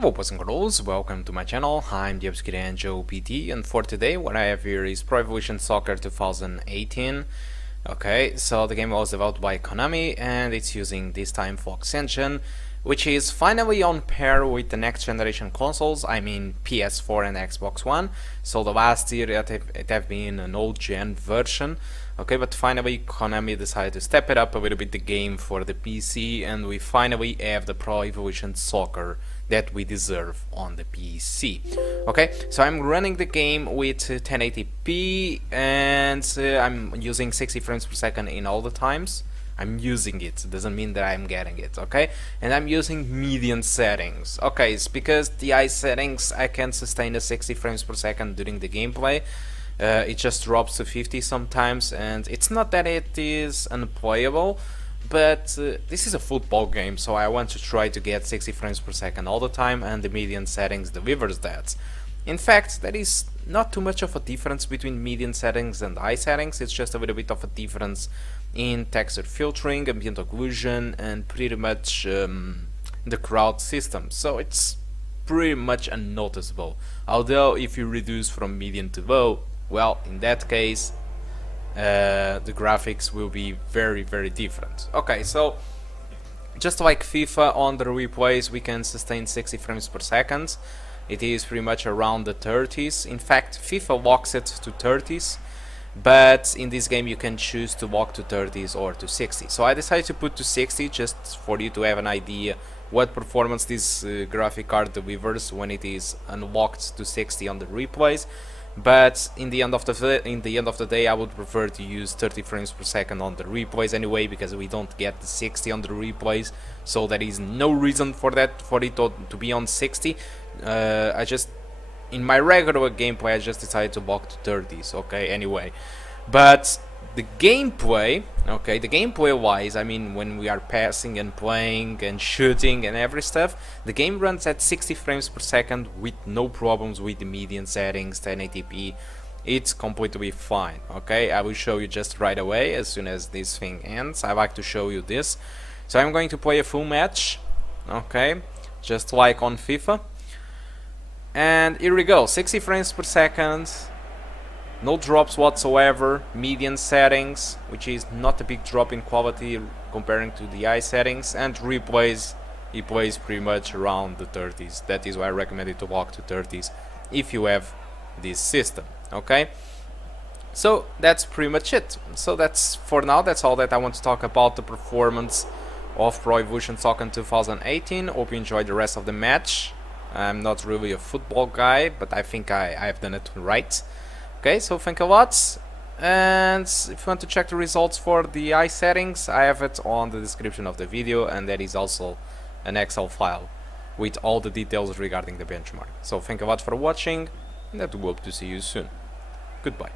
Hello boys and girls, welcome to my channel. I'm GSkill PT, and for today what I have here is Pro Evolution Soccer 2018. Okay, so the game was developed by Konami and it's using this time Fox Engine, which is finally on par with the next generation consoles, I mean PS4 and Xbox One. So the last year it have been an old gen version. Okay, but finally Konami decided to step it up a little bit the game for the PC, and we finally have the Pro Evolution Soccer that we deserve on the PC. Okay, so I'm running the game with 1080p and I'm using 60 frames per second in all the times. I'm using it, doesn't mean that I'm getting it, okay? And I'm using median settings. Okay, it's because the high settings I can sustain the 60 frames per second during the gameplay. It just drops to 50 sometimes, and it's not that it is unplayable, but this is a football game, so I want to try to get 60 frames per second all the time, and the median settings delivers that. In fact, there is not too much of a difference between median settings and high settings. It's just a little bit of a difference in texture filtering, ambient occlusion, and pretty much the crowd system. So it's pretty much unnoticeable. Although if you reduce from median to low, well, in that case the graphics will be very different. Okay, so just like FIFA, on the replays we can sustain 60 frames per second. It is pretty much around the 30s. In fact, FIFA locks it to 30s, but in this game you can choose to lock to 30s or to 60. So I decided to put to 60 just for you to have an idea what performance this graphic card delivers when it is unlocked to 60 on the replays. But in the end of the day, I would prefer to use 30 frames per second on the replays anyway, because we don't get the 60 on the replays, so there is no reason for it to be on 60. I just, in my regular gameplay, I just decided to lock to 30s. Okay, anyway, but the gameplay, okay, the gameplay wise, I mean, when we are passing and playing and shooting and every stuff, the game runs at 60 frames per second with no problems with the median settings, 1080p. It's completely fine. Okay, I will show you just right away as soon as this thing ends. I like to show you this. So I'm going to play a full match, okay, just like on FIFA, and here we go. 60 frames per second. No drops whatsoever, median settings, which is not a big drop in quality comparing to the high settings, and replays, he plays pretty much around the 30s. That is why I recommend it to lock to 30s if you have this system, okay? So that's pretty much it. So that's, for now, that's all that I want to talk about the performance of Pro Evolution Soccer 2018. Hope you enjoyed the rest of the match. I'm not really a football guy, but I think I've done it right. Okay, so thank you a lot, and if you want to check the results for the eye settings, I have it on the description of the video, and there is also an Excel file with all the details regarding the benchmark. So thank you a lot for watching, and I do hope to see you soon. Goodbye.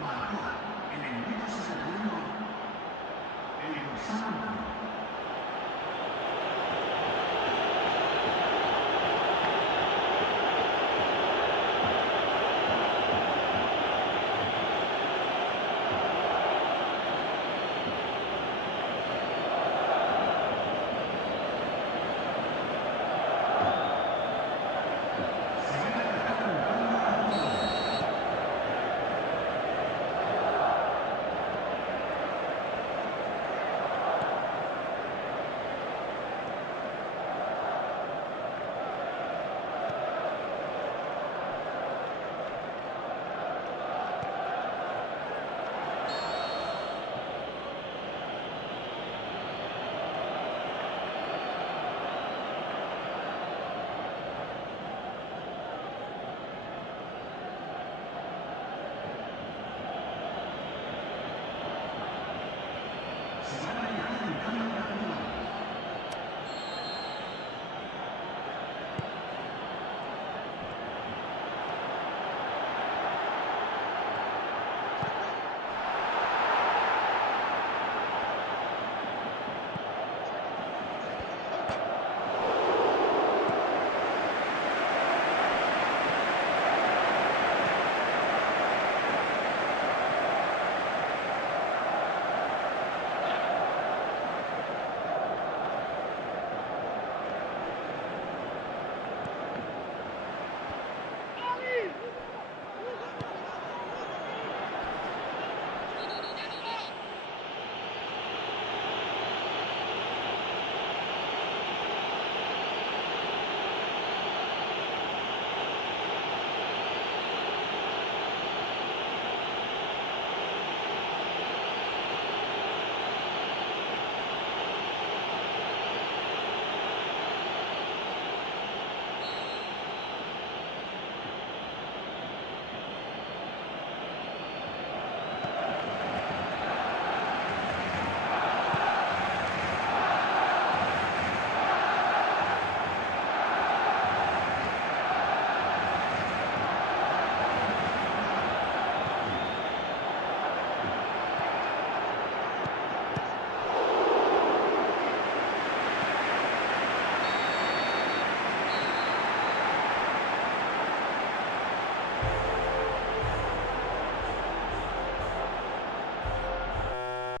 Marcó en el minuto 61 el dorsal